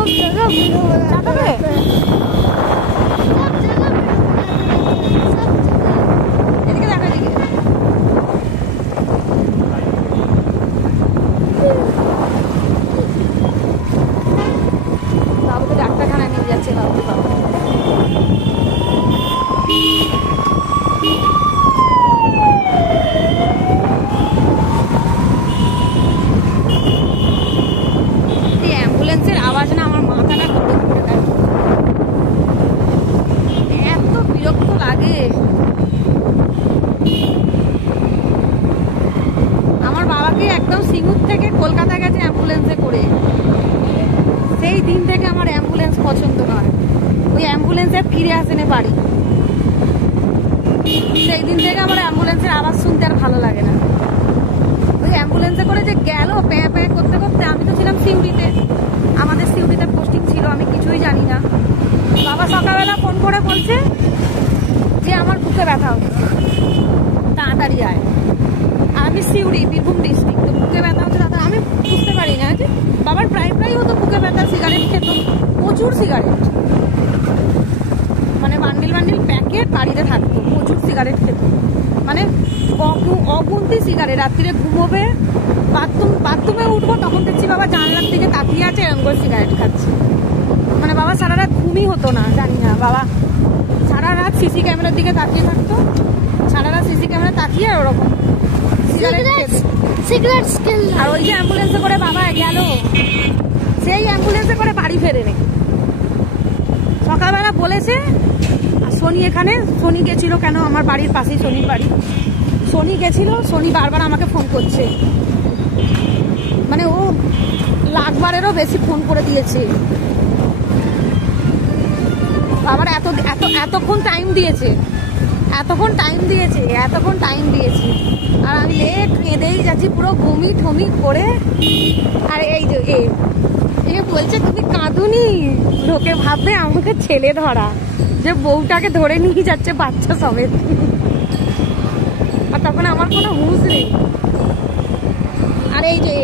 सब जगह वीडियो बनाते रहते हैं, सब जगह वीडियो बनाते हैं, सब जगह। এদিকে দেখা দিকে বাবুকে ডাক্তারখানায় নিয়ে যাচ্ছে বাবু। এই অ্যাম্বুলেন্সের আওয়াজ না আমার মাথাটা ঘুরে ঘুরে দেয়, এত বিরক্ত লাগে। আমার বাবাকে একদম সিঙ্গুর থেকে কলকাতা গেছে অ্যাম্বুলেন্সে করে, সেই দিন থেকে আমার অ্যাম্বুলেন্স পছন্দ নয়। ওই অ্যাম্বুলেন্সে ফিরে আসেনি বাড়ি, সেই দিন থেকে আমার অ্যাম্বুলেন্সের আওয়াজ শুনতে আর ভালো লাগে না। ওই অ্যাম্বুলেন্সে করে যে গেল প্যাঁ প্যাঁ করতে করতে, আমি তো ছিলাম সিউড়িতে, আমাদের সিউড়িতে পোস্টিং ছিল, আমি কিছুই জানি না। বাবা সকালবেলা ফোন করে বলছে যে আমার বুকে ব্যথা হচ্ছে, তাড়াতাড়ি আয়। আমি সিউড়ি, বীরভূম ডিস্ট্রিক্ট, তো বুকে ব্যথা হচ্ছে তাড়াতাড়ি। আমি বুঝতে পারি না যে বাবার প্রায় হতো বুকে ব্যথা, সিগারেট খেত, প্রচুর সিগারেট, মানে বান্ডিল বান্ডিল প্যাকেট বাড়িতে থাকতো, প্রচুর সিগারেট খেত, মানে অগুন্তি সিগারেট। রাত্রিরে ঘুমোবে, বাথরুমে উঠবো, তখন দেখছি বাবা জানলার দিকে তাকিয়ে আছে, এরকম করে সিগারেট খাচ্ছে। মানে বাবা সারা রাত ঘুমই হতো না, জানি না, বাবা সারা রাত সিসি ক্যামেরার দিকে তাকিয়ে থাকতো, সারা রাত সিসি ক্যামেরা তাকিয়ে আর ওরকম সিগারেট খেত। আর ওই যে অ্যাম্বুলেন্সে করে বাবা গেল, সেই অ্যাম্বুলেন্সে করে বাড়ি ফেরে নি। সকালবেলা বলেছে, আর শনি এখানে, শনি গেছিল কেন, আমার বাড়ির পাশেই শনির বাড়ি, শনি গেছিল, শনি বারবার আমাকে ফোন করছে, মানে ও লাখবারেরও বেশি ফোন করে দিয়েছে। আবার এতক্ষণ টাইম দিয়েছে, আর আমি লেট কেঁদেই যাচ্ছি, পুরো বমি ঠমি করে। আর এই যে এ বলছে তুমি কাঁদুনি, লোকে ভাববে আমাকে ছেলে ধরা, যে বউটাকে ধরে নিয়ে যাচ্ছে বাচ্চা সমেত। আর তখন আমার কোনো হুঁশ নেই। আর এই যে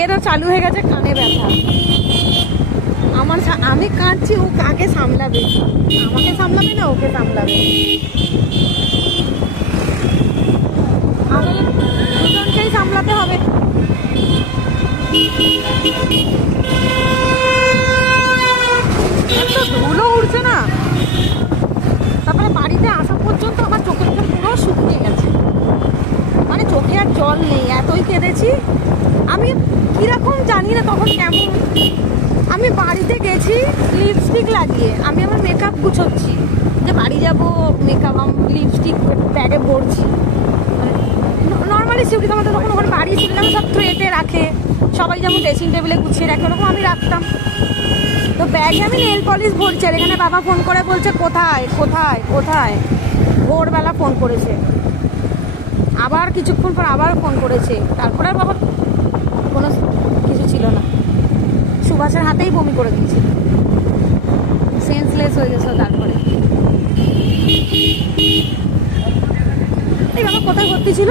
এরও চালু হয়ে গেছে কানে ব্যথা। আমি কাঁদছি, ও কাকে সামলাবে, আমাকে সামলাবে না ওকে সামলাবে, আমাদের দুজনকেই সামলাতে হবে। এত ধুলো উঠছে না, তারপরে বাড়িতে আসা পর্যন্ত আমার চোখে পুরো শুকিয়ে গেছে, মানে চোখে আর জল নেই, এতই কেঁদেছি আমি। কিরকম জানি না তখন কেমন, আমি বাড়িতে গেছি লিপস্টিক লাগিয়ে, আমি আমার মেকআপ গুছোচ্ছি, যে বাড়ি যাবো, মেকআপ লিপস্টিক ব্যাগে ভরছি। নর্মালি সিউড়িতে আমাদের তখন ওখানে বাড়ি ছিল, আমি সব ট্রেতে রাখে, সবাই যেমন ড্রেসিং টেবিলে গুছিয়ে রাখে, ওরকম আমি রাখতাম। তো ব্যাগে আমি নেল পলিশ ভরছি, আর এখানে বাবা ফোন করে বলছে কোথায় কোথায় কোথায়। ভোরবেলা ফোন করেছে, আবার কিছুক্ষণ পর আবার ফোন করেছে, তারপরে আর বাবা কোনো কিছু ছিল না, সুভাষের হাতেই বমি করে দিয়েছিল, সেন্সলেস হয়ে গেছে। তারপরে এই বাবা কোথায় ভর্তি ছিল,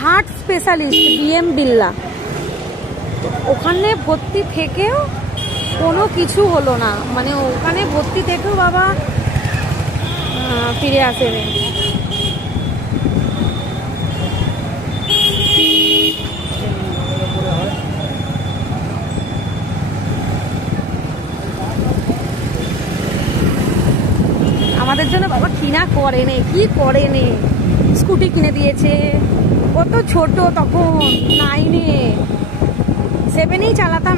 হার্ট স্পেশালিস্ট বিএম বিল্লা, ওখানে ভর্তি থেকেও কোনো কিছু হলো না, মানে ওখানে ভর্তি থেকেও বাবা ফিরে আসেনি। আমাদের জন্য বাবা কিনা করেনি, কি করেনি, স্কুটি কিনে দিয়েছে, কত ছোট তখন 9-এ 7-এই চালাতাম।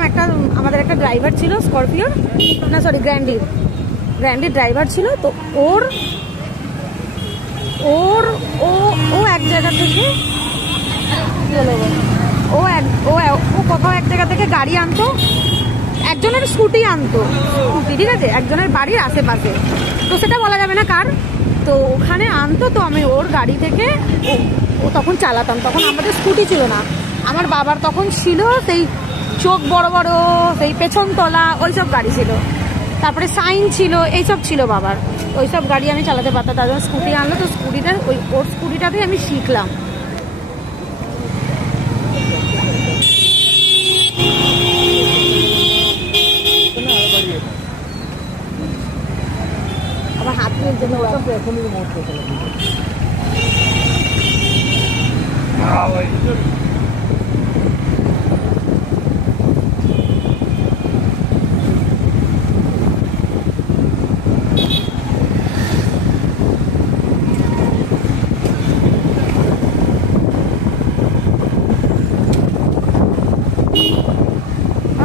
আমাদের একটা ড্রাইভার ছিল, স্করপিওর না সরি গ্র্যান্ডির ড্রাইভার ছিল, তো ও এক জায়গা থেকে ও কোথাও এক জায়গা থেকে গাড়ি আনতো, একজনের স্কুটি আনতো, ঠিক আছে, একজনের বাড়ির আশেপাশে, তো সেটা বলা যাবে না কার, তো ওখানে আনতো, তো আমি ওর গাড়ি থেকে ও তখন চালাতাম। তখন আমাদের স্কুটি ছিল না, আমার বাবার তখন ছিল সেই চোখ বড় বড়, সেই পেছন তলা, ওইসব গাড়ি ছিল, তারপরে সাইন ছিল, এইসব ছিল বাবার, ওইসব গাড়ি আমি চালাতে পারতাম। তার জন্য স্কুটি আনলো, তো ওর স্কুটিটাতেই আমি শিখলাম।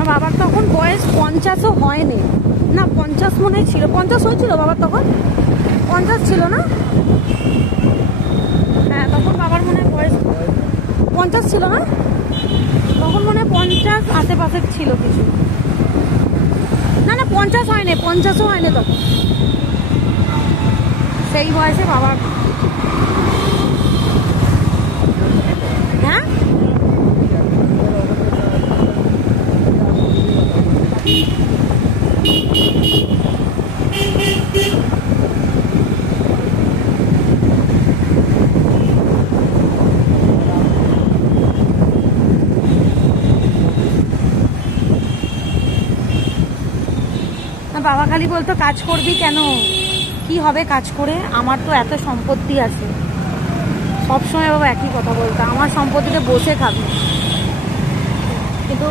বাবার তখন বয়স 50ও হয়নি, না 50 মনে হয় ছিল, 50 হয়েছিল বাবার তখন, 50 ছিল না? হ্যাঁ তখন বাবার মনে হয় বয়স 50 ছিল না, তখন মনে হয় 50 আশেপাশে ছিল কিছু, না না 50 হয়নি, 50ও হয়নি তখন, সেই বয়সে বাবার। হ্যাঁ বাবা খালি বলতো কাজ করবি কেন, কি হবে কাজ করে, আমার তো এত সম্পত্তি আছে, সবসময় বাবা একই কথা বলতো, আমার সম্পত্তিতে বসে খাবে। কিন্তু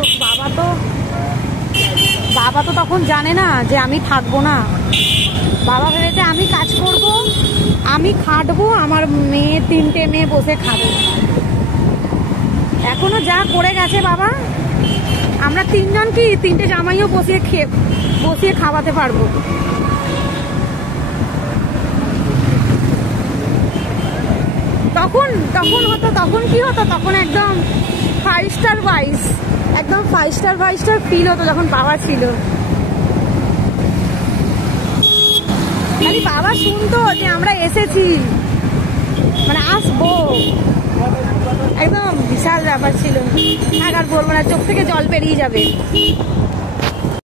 বাবা তো তখন জানে না যে আমি থাকবো না, বাবা ভেবেছে আমি কাজ করব, আমি খাটবো, আমার মেয়ে 3টে মেয়ে বসে খাবে। এখনো যা করে গেছে বাবা, আমরা 3জন কি 3টে জামাইও বসিয়ে খাওয়াতে পারবো। তখন হতো, তখন কি হতো, তখন একদম 5 স্টার ওয়াইজ, একদম 5 স্টার ফিল হতো যখন বাবা ছিল। খালি বাবা শুনতো যে আমরা এসেছি, মানে আসবো, একদম বিশাল ব্যাপার ছিল। আর বলবো না, চোখ থেকে জল বেরিয়ে যাবে।